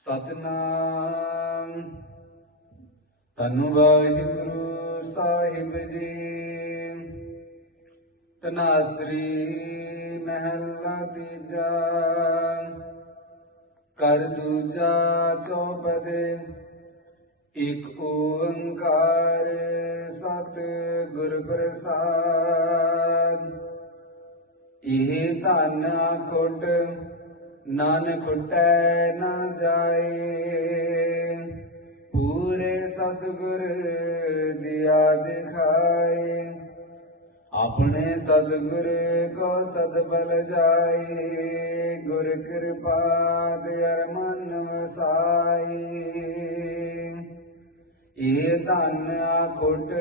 ਸਤਨਾਮ। ਤਨ ਵਾਹਿਗੁਰੂ ਸਾਹਿਬ ਜੀ। ਤਨਾਸਰੀ ਮਹਿਲਾ ਤੀਜਾ। ਕਰ ਦੂਜਾ ਚੌਪਦੇ। ਇਕ ਓੰਕਾਰ ਸਤ ਗੁਰ ਪ੍ਰਸਾਦ। ਇਹ ਧਨ ਖੁੱਟ ਨਾਨਕ ਖੁੱਟੈ ਨਾ ਜਾਏ। ਪੂਰੇ ਸਤਿਗੁਰ ਦਿਆ ਦਿਖਾਏ। ਆਪਣੇ ਸਤਿਗੁਰ ਕੋ ਸਤਬਲ ਜਾਏ। ਗੁਰ ਕਿਰਪਾ ਦਿਅ ਮਨ ਵਸਾਈ ਇਹ ਧਨ ਆਖੁੱਟ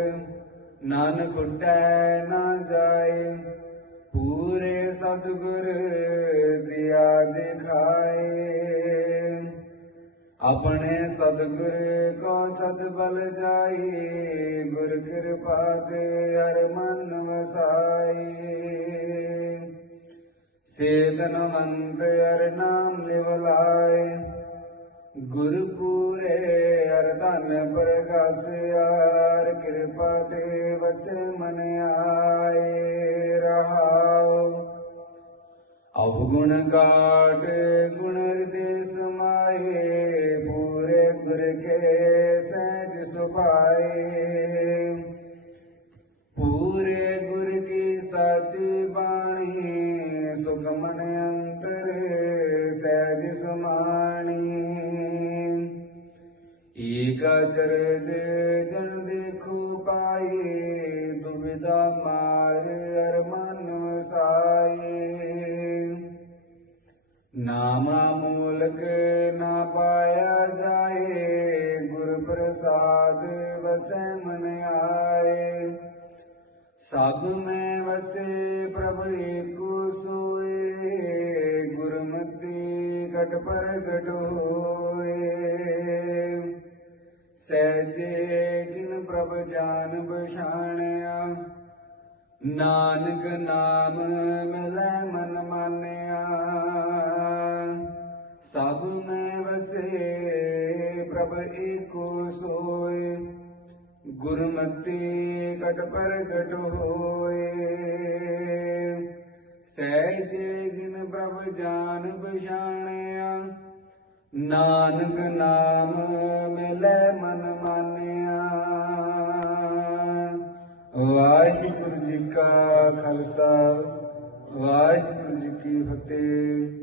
ਨਾਨਕ ਖੁੱਟੈ ਨਾ ਜਾਏ। ਪੂਰੇ ਸਤਿਗੁਰ ਦਿਆ ਦਿਖਾਏ। ਆਪਣੇ ਸਤਿਗੁਰ ਕੋ ਸਤਬਲ ਜਾਈ, ਗੁਰ ਕਿਰਪਾ ਤੇ ਹਰ ਮਨ ਵਸਾਈ ਸੇਤਨਵੰਤ ਹਰ ਨਾਮ ਨਿਵਲਾਏ, ਗੁਰ ਪੂਰੇ ਹਰ ਧਨ ਪ੍ਰਗਾਸਿਆਰ ਕਿਰਪਾ ਤੇ ਵਸ ਮਨ ਆਏ। ਅਵਗੁਣ ਕਾਟ ਗੁਣ ਦੇ ਸਮਾਏ ਪੂਰੇ ਗੁਰ ਕੇ ਸਹਿਜ ਸੁਭਾਏ। ਪੂਰੇ ਗੁਰ ਕੀ ਸਾਚੀ ਬਾਣੀ ਸੁਖਮਨ ਅੰਤਰ ਸਹਿਜ ਸਮਾਣੀ। ਏਕਾ ਚਰਜ ਜਨ ਦੇਖੂ ਪਾਏ, ਦੁਬਿਧਾ ਮਾ ਨਾਮਾ ਮੂਲਕ ਨਾ ਪਾਇਆ ਜਾਏ, ਗੁਰ ਪ੍ਰਸਾਦ ਵਸੈ ਮਨ ਆਏ। ਸਭ ਮੈਂ ਵਸੇ ਪ੍ਰਭ ਏਕੋ ਸੋਏ, ਗੁਰਮਤੀ ਘਟ ਪ੍ਰਗਟ ਹੋਏ। ਸਹਿਜੇ ਜਿਨ ਪ੍ਰਭ ਜਾਨ ਬਖਾਣਿਆ ਨਾਨਕ ਨਾਮ ਮਿਲੈ ਮਨ ਮਾਨਿਆ। ਸੇ ਪ੍ਰਭ ਏਕੋ ਸੋਏ ਗੁਰਮਤਿ ਕਟ ਪ੍ਰਗਟ ਹੋਏ ਸਹਿਜ ਜਿਨ ਪ੍ਰਭ ਜਾਨ ਬਖਾਣਿਆ ਨਾਨਕ ਨਾਮ ਮਿਲੈ ਮਨ ਮਾਨਿਆ ਵਾਹਿਗੁਰੂ ਜੀ ਕਾ ਖਾਲਸਾ ਵਾਹਿਗੁਰੂ ਜੀ ਕੀ ਫਤਿਹ